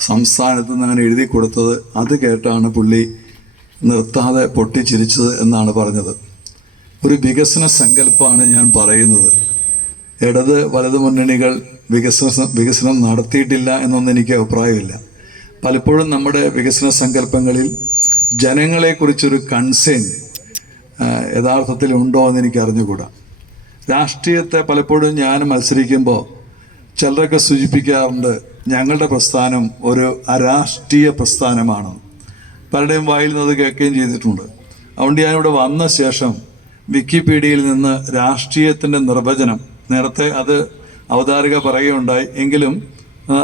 സംസ്ഥാനത്ത് നിന്ന് അങ്ങനെ എഴുതി കൊടുത്തത് അത് കേട്ടാണ് പുള്ളി നിർത്താതെ പൊട്ടിച്ചിരിച്ചത് എന്നാണ് പറഞ്ഞത്. ഒരു വികസന സങ്കല്പമാണ് ഞാൻ പറയുന്നത്. ഇടത് വലത് മുന്നണികൾ വികസന വികസനം നടത്തിയിട്ടില്ല എന്നൊന്നും എനിക്ക് അഭിപ്രായമില്ല. പലപ്പോഴും നമ്മുടെ വികസന സങ്കല്പങ്ങളിൽ ജനങ്ങളെക്കുറിച്ചൊരു കൺസേൺ യഥാർത്ഥത്തിൽ ഉണ്ടോ എന്ന് എനിക്ക് അറിഞ്ഞുകൂടാ. രാഷ്ട്രീയത്തെ പലപ്പോഴും ഞാൻ മത്സരിക്കുമ്പോൾ ചിലരൊക്കെ സൂചിപ്പിക്കാറുണ്ട് ഞങ്ങളുടെ പ്രസ്ഥാനം ഒരു അരാഷ്ട്രീയ പ്രസ്ഥാനമാണ്. പലരുടെയും വായിൽ നിന്ന് അത് കേൾക്കുകയും ചെയ്തിട്ടുണ്ട്. അതുകൊണ്ട് ഞാനിവിടെ വന്ന ശേഷം വിക്കിപീഡിയയിൽ നിന്ന് രാഷ്ട്രീയത്തിന്റെ നിർവചനം നേരത്തെ അത് അവതാരിക പറയുകയുണ്ടായി. എങ്കിലും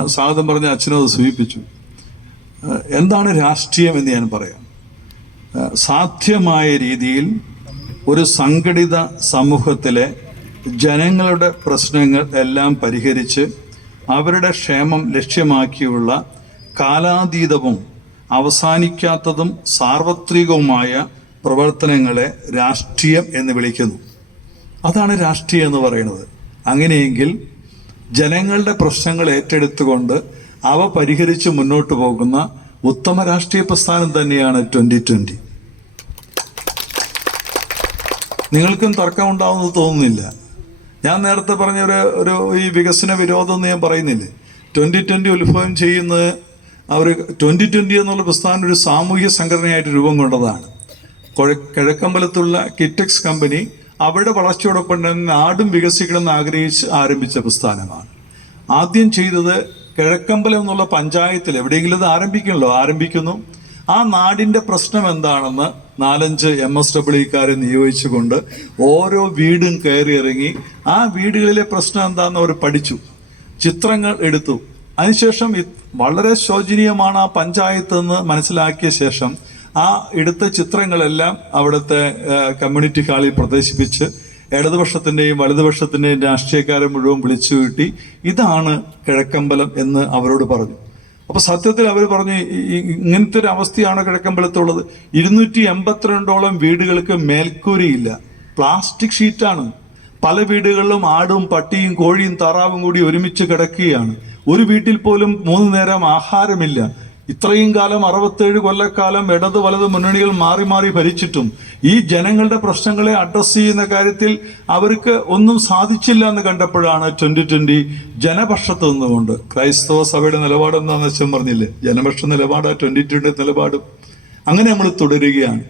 സ്വാഗതം പറഞ്ഞ അച്ഛനും അത് സൂചിപ്പിച്ചു. എന്താണ് രാഷ്ട്രീയം എന്ന് ഞാൻ പറയാം. സാധ്യമായ രീതിയിൽ ഒരു സംഘടിത സമൂഹത്തിലെ ജനങ്ങളുടെ പ്രശ്നങ്ങൾ എല്ലാം പരിഹരിച്ച് അവരുടെ ക്ഷേമം ലക്ഷ്യമാക്കിയുള്ള കാലാതീതവും അവസാനിക്കാത്തതും സാർവത്രികവുമായ പ്രവർത്തനങ്ങളെ രാഷ്ട്രീയം എന്ന് വിളിക്കുന്നു. അതാണ് രാഷ്ട്രീയം എന്ന് പറയുന്നത്. അങ്ങനെയെങ്കിൽ ജനങ്ങളുടെ പ്രശ്നങ്ങൾ ഏറ്റെടുത്തുകൊണ്ട് അവ പരിഹരിച്ച് മുന്നോട്ട് പോകുന്ന ഉത്തമ രാഷ്ട്രീയ പ്രസ്ഥാനം തന്നെയാണ് ട്വന്റി ട്വന്റി നിങ്ങൾക്കും തർക്കമുണ്ടാവുമെന്ന് തോന്നുന്നില്ല. ഞാൻ നേരത്തെ പറഞ്ഞ ഒരു ഒരു ഈ വികസന വിരോധം എന്ന് ഞാൻ പറയുന്നില്ലേ? ട്വന്റി ട്വന്റി ഉത്ഭവം ചെയ്യുന്നത് അവർ ട്വന്റി ട്വന്റി എന്നുള്ള പ്രസ്ഥാനം ഒരു സാമൂഹ്യ സംഘടനയായിട്ട് രൂപം കൊണ്ടതാണ്. കൊഴ- കിഴക്കമ്പലത്തുള്ള കിറ്റക്സ് കമ്പനി അവിടെ വളർച്ചയോടൊപ്പം തന്നെ നാടും വികസിക്കണമെന്ന് ആഗ്രഹിച്ച് ആരംഭിച്ച പ്രസ്ഥാനമാണ്. ആദ്യം ചെയ്തത് കിഴക്കമ്പലം എന്നുള്ള പഞ്ചായത്തിൽ എവിടെയെങ്കിലും അത് ആരംഭിക്കണല്ലോ? ആരംഭിക്കുന്നു. ആ നാടിന്റെ പ്രശ്നം എന്താണെന്ന് നാലഞ്ച് എം എസ് ഡബ്ല്യുക്കാരെ നിയോഗിച്ചുകൊണ്ട് ഓരോ വീടും കയറി ഇറങ്ങി ആ വീടുകളിലെ പ്രശ്നം എന്താണെന്ന് അവർ പഠിച്ചു. ചിത്രങ്ങൾ എടുത്തു. അതിനുശേഷം വളരെ ശോചനീയമാണ് ആ പഞ്ചായത്ത് എന്ന് മനസ്സിലാക്കിയ ശേഷം ആ എടുത്ത ചിത്രങ്ങളെല്ലാം അവിടുത്തെ കമ്മ്യൂണിറ്റി ഹാളിൽ പ്രദർശിപ്പിച്ച് ഇടതുപക്ഷത്തിന്റെയും വലതുപക്ഷത്തിന്റെയും രാഷ്ട്രീയക്കാരെ മുഴുവൻ വിളിച്ചു കൂട്ടി ഇതാണ് കിഴക്കമ്പലം എന്ന് അവരോട് പറഞ്ഞു. അപ്പൊ സത്യത്തിൽ അവർ പറഞ്ഞു "ഈ- ഈ- ഇങ്ങനത്തെ ഒരു അവസ്ഥയാണ് കിഴക്കമ്പലത്തുള്ളത്. ഇരുന്നൂറ്റി എൺപത്തിരണ്ടോളം വീടുകൾക്ക് മേൽക്കൂരയില്ല. പ്ലാസ്റ്റിക് ഷീറ്റാണ്. പല വീടുകളിലും ആടും പട്ടിയും കോഴിയും താറാവും കൂടി ഒരുമിച്ച് കിടക്കുകയാണ്. ഒരു വീട്ടിൽ പോലും മൂന്ന് നേരം ആഹാരമില്ല. ഇത്രയും കാലം അറുപത്തേഴ് കൊല്ലക്കാലം ഇടത് വലത് മുന്നണികൾ മാറി മാറി ഭരിച്ചിട്ടും ഈ ജനങ്ങളുടെ പ്രശ്നങ്ങളെ അഡ്രസ്സ് ചെയ്യുന്ന കാര്യത്തിൽ അവർക്ക് ഒന്നും സാധിച്ചില്ല എന്ന് കണ്ടപ്പോഴാണ് ട്വന്റി ട്വന്റി ജനപക്ഷത്ത് നിന്നുകൊണ്ട്. ക്രൈസ്തവ സഭയുടെ നിലപാട് എന്താണെന്ന് വെച്ചാൽ പറഞ്ഞില്ലേ? ജനപക്ഷ നിലപാട് ട്വന്റി ട്വന്റി നിലപാടും. അങ്ങനെ നമ്മൾ തുടരുകയാണ്.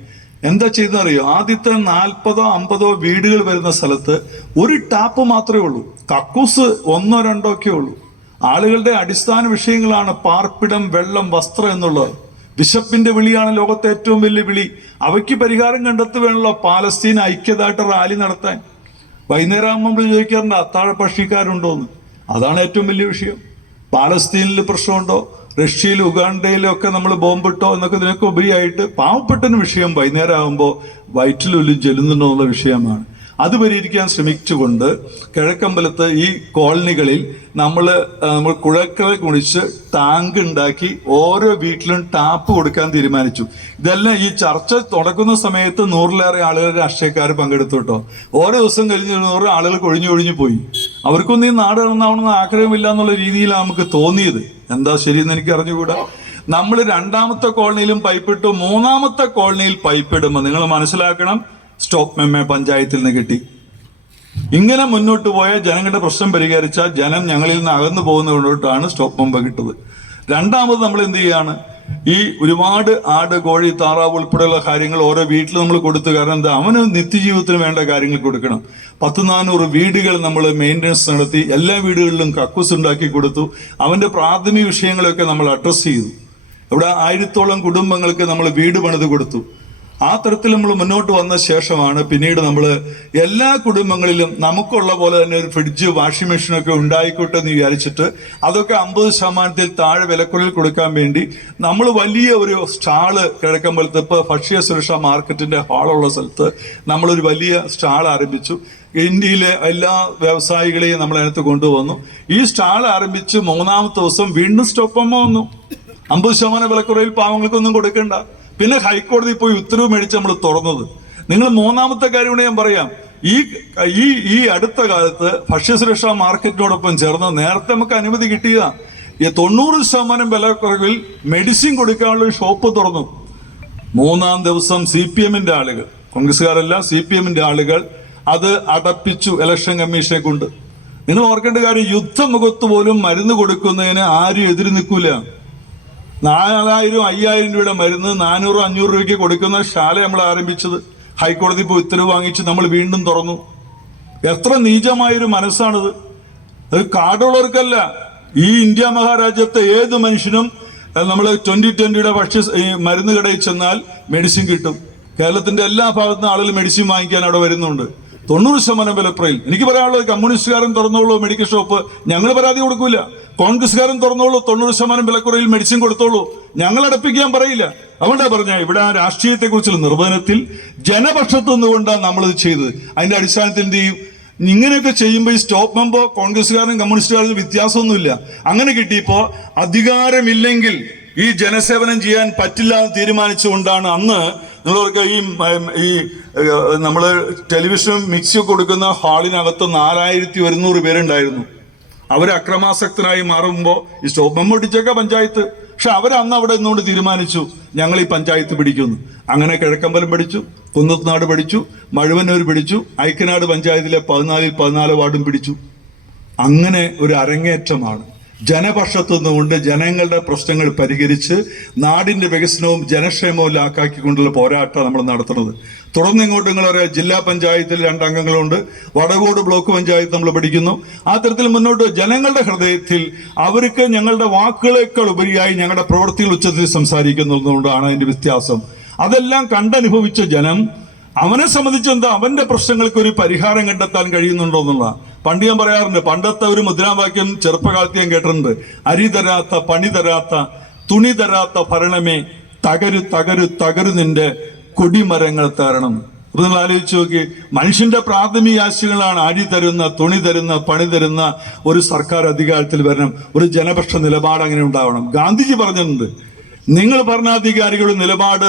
എന്താ ചെയ്തെന്നറിയോ ആദ്യത്തെ നാൽപ്പതോ അമ്പതോ വീടുകൾ വരുന്ന സ്ഥലത്ത് ഒരു ടാപ്പ് മാത്രമേ ഉള്ളൂ. കക്കൂസ് ഒന്നോ രണ്ടോ ഒക്കെ ഉള്ളൂ. ആളുകളുടെ അടിസ്ഥാന വിഷയങ്ങളാണ് പാർപ്പിടം വെള്ളം വസ്ത്രം എന്നുള്ളത്. ബിഷപ്പിന്റെ വിളിയാണ് ലോകത്തെ ഏറ്റവും വലിയ വിളി. അവയ്ക്ക് പരിഹാരം കണ്ടെത്തുകയാണല്ലോ പാലസ്തീൻ ഐക്യതായിട്ട് റാലി നടത്താൻ. വൈകുന്നേരം ആകുമ്പോൾ ചോദിക്കാറുണ്ട് അത്താഴ പക്ഷിക്കാരുണ്ടോന്ന്? അതാണ് ഏറ്റവും വലിയ വിഷയം. പാലസ്തീനിൽ പ്രശ്നമുണ്ടോ? റഷ്യയിൽ ഉഗാണ്ടയിലും ഒക്കെ നമ്മൾ ബോംബിട്ടോ എന്നൊക്കെ ഇതിനൊക്കെ ഉപരിയായിട്ട് പാവപ്പെട്ടൊരു വിഷയം വൈകുന്നേരം ആകുമ്പോൾ വയറ്റിലുള്ളിൽ ചെല്ലുന്നുണ്ടോ എന്നുള്ള വിഷയമാണ്. അത് പരിഹരിക്കാൻ ശ്രമിച്ചുകൊണ്ട് കിഴക്കമ്പലത്ത് ഈ കോളനികളിൽ നമ്മൾ നമ്മൾ കുഴക്കളെ കുണിച്ച് ടാങ്ക് ഉണ്ടാക്കി ഓരോ വീട്ടിലും ടാപ്പ് കൊടുക്കാൻ തീരുമാനിച്ചു. ഇതെല്ലാം ഈ ചർച്ച തുടക്കുന്ന സമയത്ത് നൂറിലേറെ ആളുകൾ രാഷ്ട്രീയക്കാർ പങ്കെടുത്തു കേട്ടോ. ഓരോ ദിവസം കഴിഞ്ഞ് നൂറ് ആളുകൾ കൊഴിഞ്ഞു കൊഴിഞ്ഞു പോയി. അവർക്കൊന്നും ഈ നാട് നടന്നാവണമെന്ന് ആഗ്രഹമില്ല എന്നുള്ള രീതിയിലാണ് നമുക്ക് തോന്നിയത്. എന്താ ശരിയെന്ന് എനിക്ക് അറിഞ്ഞുകൂടാ? നമ്മൾ രണ്ടാമത്തെ കോളനിയിലും പൈപ്പിട്ടു മൂന്നാമത്തെ കോളനിയിൽ പൈപ്പിടുമ്പോൾ നിങ്ങൾ മനസ്സിലാക്കണം സ്റ്റോപ്പ് മെമ്മെ പഞ്ചായത്തിൽ നിന്ന് കിട്ടി. ഇങ്ങനെ മുന്നോട്ട് പോയ ജനങ്ങളുടെ പ്രശ്നം പരിഹരിച്ചാൽ ജനം ഞങ്ങളിൽ നിന്ന് അകന്നു പോകുന്നതുകൊണ്ടിട്ടാണ് സ്റ്റോപ്പ് മെമ്പർ കിട്ടുന്നത്. രണ്ടാമത് നമ്മൾ എന്ത് ചെയ്യാണ്? ഈ ഒരുപാട് ആട് കോഴി താറാവ് ഉൾപ്പെടെയുള്ള കാര്യങ്ങൾ ഓരോ വീട്ടിൽ നമ്മൾ കൊടുത്തു കാരണം എന്താ? അവന് നിത്യജീവിതത്തിന് വേണ്ട കാര്യങ്ങൾ കൊടുക്കണം. പത്ത് നാനൂറ് വീടുകൾ നമ്മൾ മെയിന്റനൻസ് നടത്തി എല്ലാ വീടുകളിലും കക്കൂസ് ഉണ്ടാക്കി കൊടുത്തു. അവന്റെ പ്രാഥമിക വിഷയങ്ങളൊക്കെ നമ്മൾ അഡ്രസ്സ് ചെയ്തു. ഇവിടെ ആയിരത്തോളം കുടുംബങ്ങൾക്ക് നമ്മൾ വീട് പണിത് കൊടുത്തു. ആ തരത്തിൽ നമ്മൾ മുന്നോട്ട് വന്ന ശേഷമാണ് പിന്നീട് നമ്മൾ എല്ലാ കുടുംബങ്ങളിലും നമുക്കുള്ള പോലെ തന്നെ ഒരു ഫ്രിഡ്ജ് വാഷിംഗ് മെഷീനൊക്കെ ഉണ്ടായിക്കോട്ടെ എന്ന് വിചാരിച്ചിട്ട് അതൊക്കെ അമ്പത് ശതമാനത്തിൽ താഴെ വിലക്കുറവിൽ കൊടുക്കാൻ വേണ്ടി നമ്മൾ വലിയ ഒരു സ്റ്റാൾ കിഴക്കമ്പലത്ത് ഇപ്പോൾ ഭക്ഷ്യ സുരക്ഷാ മാർക്കറ്റിന്റെ ഹാളുള്ള സ്ഥലത്ത് നമ്മളൊരു വലിയ സ്റ്റാൾ ആരംഭിച്ചു. ഇന്ത്യയിലെ എല്ലാ വ്യവസായികളെയും നമ്മൾ അതിനകത്ത് കൊണ്ടുവന്നു. ഈ സ്റ്റാൾ ആരംഭിച്ച് മൂന്നാമത്തെ ദിവസം വീണ്ടും സ്റ്റോപ്പമ്മ വന്നു. അമ്പത് ശതമാനം വിലക്കുറവിൽ പാവങ്ങൾക്കൊന്നും കൊടുക്കണ്ട. പിന്നെ ഹൈക്കോടതി പോയി ഉത്തരവ് മേടിച്ച് നമ്മൾ തുറന്നത്. നിങ്ങൾ മൂന്നാമത്തെ കാര്യം കൂടെ ഞാൻ പറയാം. ഈ ഈ ഈ അടുത്ത കാലത്ത് ഭക്ഷ്യസുരക്ഷാ മാർക്കറ്റിനോടൊപ്പം ചേർന്ന് നേരത്തെ നമുക്ക് അനുമതി കിട്ടിയതാ. ഈ തൊണ്ണൂറ് ശതമാനം വില കുറവിൽ മെഡിസിൻ കൊടുക്കാനുള്ള ഷോപ്പ് തുറന്നു. മൂന്നാം ദിവസം സി പി എമ്മിന്റെ ആളുകൾ കോൺഗ്രസ്സുകാരല്ല സി പി എമ്മിന്റെ ആളുകൾ അത് അടപ്പിച്ചു ഇലക്ഷൻ കമ്മീഷനെ കൊണ്ട്. നിങ്ങൾ ഓർക്കേണ്ട കാര്യം യുദ്ധമുഖത്ത് പോലും മരുന്ന് കൊടുക്കുന്നതിന് ആരും എതിര് നിൽക്കൂല. നാലായിരം അയ്യായിരം രൂപയുടെ മരുന്ന് നാനൂറ് അഞ്ഞൂറ് രൂപയ്ക്ക് കൊടുക്കുന്ന ശാല നമ്മൾ ആരംഭിച്ചത്. ഹൈക്കോടതി പോയി ഉത്തരവ് വാങ്ങിച്ച് നമ്മൾ വീണ്ടും തുറന്നു. എത്ര നീചമായൊരു മനസ്സാണിത്. അത് കാടുള്ളവർക്കല്ല. ഈ ഇന്ത്യ മഹാരാജ്യത്തെ ഏത് മനുഷ്യനും നമ്മൾ ട്വന്റി ട്വന്റിയുടെ ഭക്ഷ്യ മരുന്ന് കടയിൽ ചെന്നാൽ മെഡിസിൻ കിട്ടും. കേരളത്തിന്റെ എല്ലാ ഭാഗത്തുനിന്നും ആളുകൾ മെഡിസിൻ വാങ്ങിക്കാൻ അവിടെ വരുന്നുണ്ട്. തൊണ്ണൂറ് ശതമാനം വിലപ്രയിൽ എനിക്ക് പറയാനുള്ളത് കമ്മ്യൂണിസ്റ്റുകാരൻ തുറന്നോളൂ മെഡിക്കൽ ഷോപ്പ് ഞങ്ങൾ പരാതി കൊടുക്കൂല. കോൺഗ്രസ്സുകാരൻ തുറന്നോളൂ തൊണ്ണൂറ് ശതമാനം വിലക്കുറയിൽ മെഡിസിൻ കൊടുത്തോളൂ. ഞങ്ങൾ അടപ്പിക്കാൻ പറയില്ല. അതുകൊണ്ടാണ് പറഞ്ഞ ഇവിടെ ആ രാഷ്ട്രീയത്തെ കുറിച്ചുള്ള നിർവഹനത്തിൽ ജനപക്ഷത്ത് നിന്നുകൊണ്ടാണ് നമ്മളിത് ചെയ്തത്. അതിന്റെ അടിസ്ഥാനത്തിൽ എന്ത് ചെയ്യും? ഇങ്ങനെയൊക്കെ ചെയ്യുമ്പോൾ ഈ സ്റ്റോപ്പ് മെമ്പോ കോൺഗ്രസ്സുകാരനും കമ്മ്യൂണിസ്റ്റുകാരനും വ്യത്യാസമൊന്നുമില്ല. അങ്ങനെ കിട്ടിയപ്പോ അധികാരമില്ലെങ്കിൽ ഈ ജനസേവനം ചെയ്യാൻ പറ്റില്ല എന്ന് തീരുമാനിച്ചുകൊണ്ടാണ് അന്ന് നിങ്ങളൊക്കെ ഈ ഈ നമ്മൾ ടെലിവിഷനും മിക്സി കൊടുക്കുന്ന ഹാളിനകത്ത് നാലായിരത്തി ഒരുന്നൂറ് പേരുണ്ടായിരുന്നു. അവർ അക്രമാസക്തനായി മാറുമ്പോൾ ഈ സ്റ്റോപ്പം പൊട്ടിച്ചേക്ക പഞ്ചായത്ത്. പക്ഷെ അവർ അന്ന് അവിടെ നിന്നുകൊണ്ട് തീരുമാനിച്ചു ഞങ്ങൾ ഈ പഞ്ചായത്ത് പിടിക്കുന്നു അങ്ങനെ കിഴക്കമ്പലം പിടിച്ചു കുന്നത്തുനാട് പിടിച്ചു മഴുവന്നൂർ പിടിച്ചു ഐക്യനാട് പഞ്ചായത്തിലെ പതിനാലിൽ പതിനാല് വാർഡും പിടിച്ചു. അങ്ങനെ ഒരു അരങ്ങേറ്റമാണ്. ജനപക്ഷത്തു നിന്നുകൊണ്ട് ജനങ്ങളുടെ പ്രശ്നങ്ങൾ പരിഹരിച്ച് നാടിന്റെ വികസനവും ജനക്ഷേമവും ലാക്കാക്കിക്കൊണ്ടുള്ള പോരാട്ടം നമ്മൾ നടത്തുന്നത്. തുടർന്ന് ഇങ്ങോട്ട് നിങ്ങളൊരു ജില്ലാ പഞ്ചായത്തിൽ രണ്ട് അംഗങ്ങളുണ്ട്. വടകോട് ബ്ലോക്ക് പഞ്ചായത്ത് നമ്മൾ പഠിക്കുന്നു. ആ തരത്തിൽ മുന്നോട്ട് ജനങ്ങളുടെ ഹൃദയത്തിൽ അവർക്ക് ഞങ്ങളുടെ വാക്കുകളേക്കാൾ ഉപരിയായി ഞങ്ങളുടെ പ്രവൃത്തികൾ ഉച്ചത്തിൽ സംസാരിക്കുന്നതുകൊണ്ടാണ് അതിന്റെ വ്യത്യാസം. അതെല്ലാം കണ്ടനുഭവിച്ച ജനം അവനെ സംബന്ധിച്ചെന്താ അവന്റെ പ്രശ്നങ്ങൾക്ക് ഒരു പരിഹാരം കണ്ടെത്താൻ കഴിയുന്നുണ്ടോ എന്നുള്ള പണ്ട് ഞാൻ പറയാറുണ്ട് പണ്ടത്തെ ഒരു മുദ്രാവാക്യം ചെറുപ്പകാലത്ത് ഞാൻ കേട്ടിട്ടുണ്ട്. അരി തരാത്ത പണി തരാത്ത തുണി തരാത്ത ഭരണമേ തകരു തകരു തകരു നിന്റെ കൊടിമരങ്ങൾ തരണം. അപ്പൊ നിങ്ങൾ ആലോചിച്ച് നോക്കി മനുഷ്യന്റെ പ്രാഥമിക ആശയങ്ങളാണ് അരി തരുന്ന തുണി തരുന്ന പണി തരുന്ന ഒരു സർക്കാർ അധികാരത്തിൽ വരണം ഒരു ജനപക്ഷ നിലപാട് അങ്ങനെ ഉണ്ടാവണം. ഗാന്ധിജി പറഞ്ഞിട്ടുണ്ട് നിങ്ങൾ ഭരണാധികാരികളുടെ നിലപാട്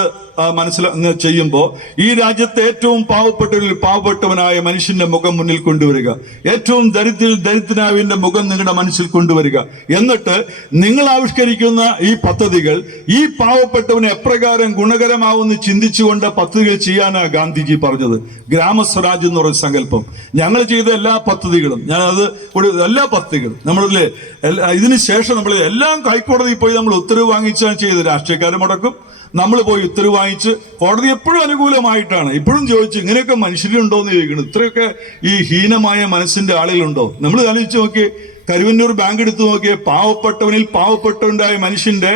മനസ്സില ചെയ്യുമ്പോൾ ഈ രാജ്യത്തെ ഏറ്റവും പാവപ്പെട്ടവരിൽ പാവപ്പെട്ടവനായ മനുഷ്യന്റെ മുഖം മുന്നിൽ കൊണ്ടുവരിക. ഏറ്റവും ദരിദ്രയിൽ ദരിദ്രനാവിന്റെ മുഖം നിങ്ങളുടെ മനസ്സിൽ കൊണ്ടുവരിക. എന്നിട്ട് നിങ്ങൾ ആവിഷ്കരിക്കുന്ന ഈ പദ്ധതികൾ ഈ പാവപ്പെട്ടവന് എപ്രകാരം ഗുണകരമാവുമെന്ന് ചിന്തിച്ചുകൊണ്ട് പദ്ധതികൾ ചെയ്യാനാണ് ഗാന്ധിജി പറഞ്ഞത്. ഗ്രാമസ്വരാജ് എന്ന് പറയുന്ന സങ്കല്പം. ഞങ്ങൾ ചെയ്ത എല്ലാ പദ്ധതികളും ഞാൻ അത് ഒരു എല്ലാ പദ്ധതികളും നമ്മളില്ലേ ഇതിനുശേഷം ഇതിന് ശേഷം നമ്മൾ എല്ലാം ഹൈക്കോടതിയിൽ പോയി നമ്മൾ ഉത്തരവ് വാങ്ങിച്ചാണ് ചെയ്തത്. രാഷ്ട്രീയക്കാരും മുടക്കും നമ്മൾ പോയി ഉത്തരവ് വാങ്ങിച്ച് കോടതി എപ്പോഴും അനുകൂലമായിട്ടാണ്. ഇപ്പോഴും ചോദിച്ചു ഇങ്ങനെയൊക്കെ മനുഷ്യരുണ്ടോ എന്ന് ചോദിക്കുന്നത് ഇത്രയൊക്കെ ഈ ഹീനമായ മനസ്സിന്റെ ആളുകളുണ്ടോ? നമ്മൾ ആലോചിച്ച് നോക്കി കരുവന്നൂർ ബാങ്ക് എടുത്തു നോക്കിയ പാവപ്പെട്ടവനിൽ പാവപ്പെട്ടവനായ മനുഷ്യന്റെ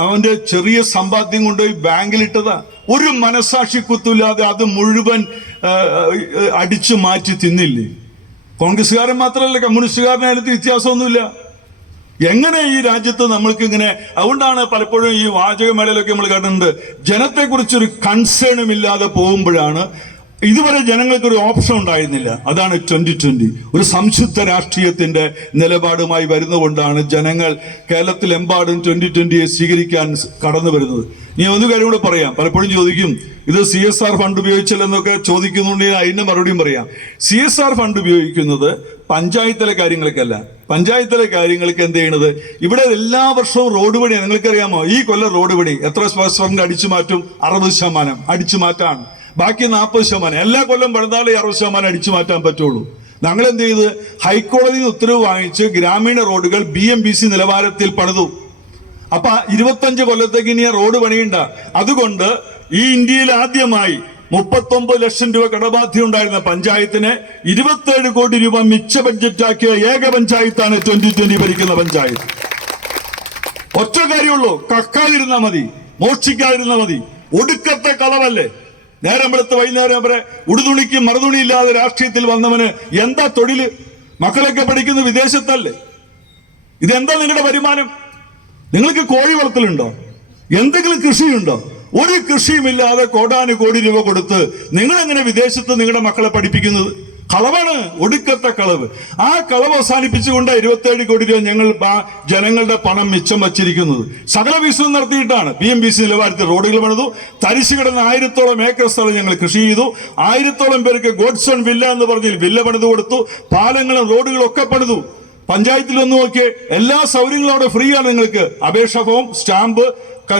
അവന്റെ ചെറിയ സമ്പാദ്യം കൊണ്ടുപോയി ബാങ്കിലിട്ടതാ. ഒരു മനസാക്ഷി കുത്തില്ലാതെ അത് മുഴുവൻ അടിച്ചു മാറ്റി തിന്നില്ലേ? കോൺഗ്രസ്സുകാരൻ മാത്രമല്ല കമ്മ്യൂണിസ്റ്റുകാരനെ അതിനകത്ത് വ്യത്യാസമൊന്നുമില്ല. എങ്ങനെ ഈ രാജ്യത്ത് നമ്മൾക്ക് ഇങ്ങനെ അതുകൊണ്ടാണ് പലപ്പോഴും ഈ വാചകമേളയിലൊക്കെ നമ്മൾ കണ്ടിട്ടുണ്ട് ജനത്തെക്കുറിച്ചൊരു കൺസേണും ഇല്ലാതെ പോകുമ്പോഴാണ് ഇതുവരെ ജനങ്ങൾക്ക് ഒരു ഓപ്ഷൻ ഉണ്ടായിരുന്നില്ല. അതാണ് ട്വന്റി ട്വന്റി. ഒരു സംശുദ്ധ രാഷ്ട്രീയത്തിന്റെ നിലപാടുമായി വരുന്നതുകൊണ്ടാണ് ജനങ്ങൾ കേരളത്തിലെമ്പാടും ട്വന്റി ട്വന്റിയെ സ്വീകരിക്കാൻ കടന്നു വരുന്നത്. ഇനി ഒന്ന് കാര്യം കൂടെ പറയാം. പലപ്പോഴും ചോദിക്കും ഇത് സി എസ് ആർ ഫണ്ട് ഉപയോഗിച്ചില്ലെന്നൊക്കെ ചോദിക്കുന്നുണ്ടെങ്കിൽ അതിന്റെ മറുപടിയും പറയാം. സി എസ് ആർ ഫണ്ട് ഉപയോഗിക്കുന്നത് പഞ്ചായത്തിലെ കാര്യങ്ങൾക്കല്ല. പഞ്ചായത്തിലെ കാര്യങ്ങൾക്ക് എന്ത് ചെയ്യണത്? ഇവിടെ എല്ലാ വർഷവും റോഡ് പണിയാണ് നിങ്ങൾക്കറിയാമോ? ഈ കൊല്ലം റോഡ് പണി എത്ര സ്പെസിഫിക് അടിച്ചു മാറ്റും? അറുപത് ശതമാനം. അടിച്ചു മാറ്റാണ്. ബാക്കി നാൽപ്പത് ശതമാനം. എല്ലാ കൊല്ലം പണിതാലേ അറുപത് ശതമാനം അടിച്ചു മാറ്റാൻ പറ്റുള്ളൂ. ഞങ്ങൾ എന്ത് ചെയ്ത്? ഹൈക്കോടതി ഉത്തരവ് വാങ്ങിച്ച് ഗ്രാമീണ റോഡുകൾ ബി എം ബി സി നിലവാരത്തിൽ പണിതു. അപ്പൊ ഇരുപത്തഞ്ച് കൊല്ലത്തേക്ക് ഇനി റോഡ് പണിയണ്ട. അതുകൊണ്ട് ഈ ഇന്ത്യയിൽ ആദ്യമായി മുപ്പത്തൊമ്പത് ലക്ഷം രൂപ കടബാധ്യത ഉണ്ടായിരുന്ന പഞ്ചായത്തിന് ഇരുപത്തേഴ് കോടി രൂപ മിച്ച ബഡ്ജറ്റാക്കിയ ഏക പഞ്ചായത്താണ് ട്വന്റി ട്വന്റി ഭരിക്കുന്ന പഞ്ചായത്ത്. ഒറ്റ കാര്യമുള്ളൂ കക്കാതിരുന്നാ മതി. മോഷിക്കാതിരുന്നാ മതി. ഒടുക്കത്തെ കളവല്ലേ? നേരം വെളുത്ത് വൈകുന്നേരം വരെ ഉടുതുണിക്ക് മറുതുണി ഇല്ലാതെ രാഷ്ട്രീയത്തിൽ വന്നവന് എന്താ തൊഴിൽ? മക്കളൊക്കെ പഠിക്കുന്നത് വിദേശത്തല്ലേ? ഇതെന്താ നിങ്ങളുടെ വരുമാനം? നിങ്ങൾക്ക് കോഴി വളർത്തലുണ്ടോ? എന്തെങ്കിലും കൃഷിയുണ്ടോ? ഒരു കൃഷിയുമില്ലാതെ കോടാനു കോടി രൂപ കൊടുത്ത് നിങ്ങൾ എങ്ങനെ വിദേശത്ത് നിങ്ങളുടെ മക്കളെ പഠിപ്പിക്കുന്നത്? കളവാണ് ഒടുക്കത്തെ കളവ്. ആ കളവ് അവസാനിപ്പിച്ചുകൊണ്ട് ഇരുപത്തേഴ് കോടി രൂപ ഞങ്ങൾ ജനങ്ങളുടെ പണം മിച്ചം വച്ചിരിക്കുന്നത്. സകല വികസനം നടത്തിയിട്ടാണ് പി എം ബി സി നിലവാരത്തിൽ റോഡുകൾ പണിതു. തരിശു കിടന്ന ആയിരത്തോളം ഏക്കർ സ്ഥലം ഞങ്ങൾ കൃഷി ചെയ്തു. ആയിരത്തോളം പേർക്ക് ഗോഡ്സൺ വില്ല എന്ന് പറഞ്ഞ് വില്ല പണിത് കൊടുത്തു. പാലങ്ങളും റോഡുകളും ഒക്കെ പണിതു. പഞ്ചായത്തിൽ ഒന്ന് നോക്കിയേ എല്ലാ സൗകര്യങ്ങളും അവിടെ ഫ്രീ ആണ് നിങ്ങൾക്ക്. അപേക്ഷ ഫോം സ്റ്റാമ്പ്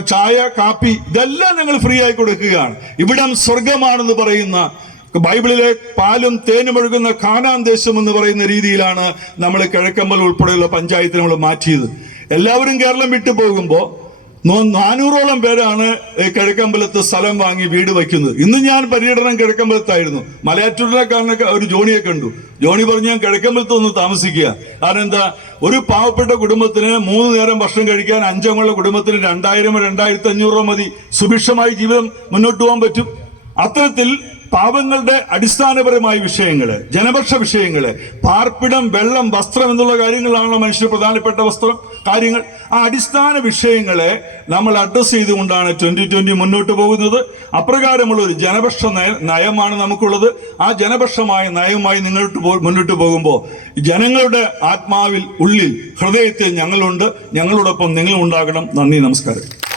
ചായ കാപ്പി ഇതെല്ലാം ഞങ്ങൾ ഫ്രീ ആയി കൊടുക്കുകയാണ്. ഇവിടം സ്വർഗമാണെന്ന് പറയുന്ന ബൈബിളിലെ പാലും തേനും ഒഴുകുന്ന കാനാൻ ദേശം എന്ന് പറയുന്ന രീതിയിലാണ് നമ്മൾ കിഴക്കമ്പൽ ഉൾപ്പെടെയുള്ള പഞ്ചായത്ത് നമ്മൾ മാറ്റിയത്. എല്ലാവരും കേരളം വിട്ടു പോകുമ്പോൾ നാനൂറോളം പേരാണ് കിഴക്കമ്പലത്ത് സ്ഥലം വാങ്ങി വീട് വയ്ക്കുന്നത്. ഇന്ന് ഞാൻ പര്യടനം കിഴക്കമ്പലത്തായിരുന്നു. മലയാറ്റൂരിലെക്കാരനൊക്കെ ഒരു ജോണിയെ കണ്ടു. ജോണി പറഞ്ഞു ഞാൻ കിഴക്കമ്പലത്ത് ഒന്ന് താമസിക്കുക. കാരണം എന്താ? ഒരു പാവപ്പെട്ട കുടുംബത്തിന് മൂന്ന് നേരം ഭക്ഷണം കഴിക്കാൻ അഞ്ചംഗുള്ള കുടുംബത്തിന് രണ്ടായിരം രണ്ടായിരത്തി അഞ്ഞൂറോ മതി. സുഭിക്ഷമായി ജീവിതം മുന്നോട്ട് പോകാൻ പറ്റും. അത്തരത്തിൽ പാവങ്ങളുടെ അടിസ്ഥാനപരമായ വിഷയങ്ങൾ ജനപക്ഷ വിഷയങ്ങൾ പാർപ്പിടം വെള്ളം വസ്ത്രം എന്നുള്ള കാര്യങ്ങളാണല്ലോ മനുഷ്യന് പ്രധാനപ്പെട്ട വസ്ത്രം കാര്യങ്ങൾ. ആ അടിസ്ഥാന വിഷയങ്ങളെ നമ്മൾ അഡ്രസ്സ് ചെയ്തുകൊണ്ടാണ് ട്വന്റി ട്വന്റി മുന്നോട്ട് പോകുന്നത്. അപ്രകാരമുള്ള ഒരു ജനപക്ഷ നയ നയമാണ് നമുക്കുള്ളത്. ആ ജനപക്ഷമായ നയവുമായി നിങ്ങോട്ട് മുന്നോട്ട് പോകുമ്പോൾ ജനങ്ങളുടെ ആത്മാവിൽ ഉള്ളിൽ ഹൃദയത്തിൽ ഞങ്ങളുണ്ട്. ഞങ്ങളോടൊപ്പം നിങ്ങളും ഉണ്ടാകണം. നന്ദി നമസ്കാരം.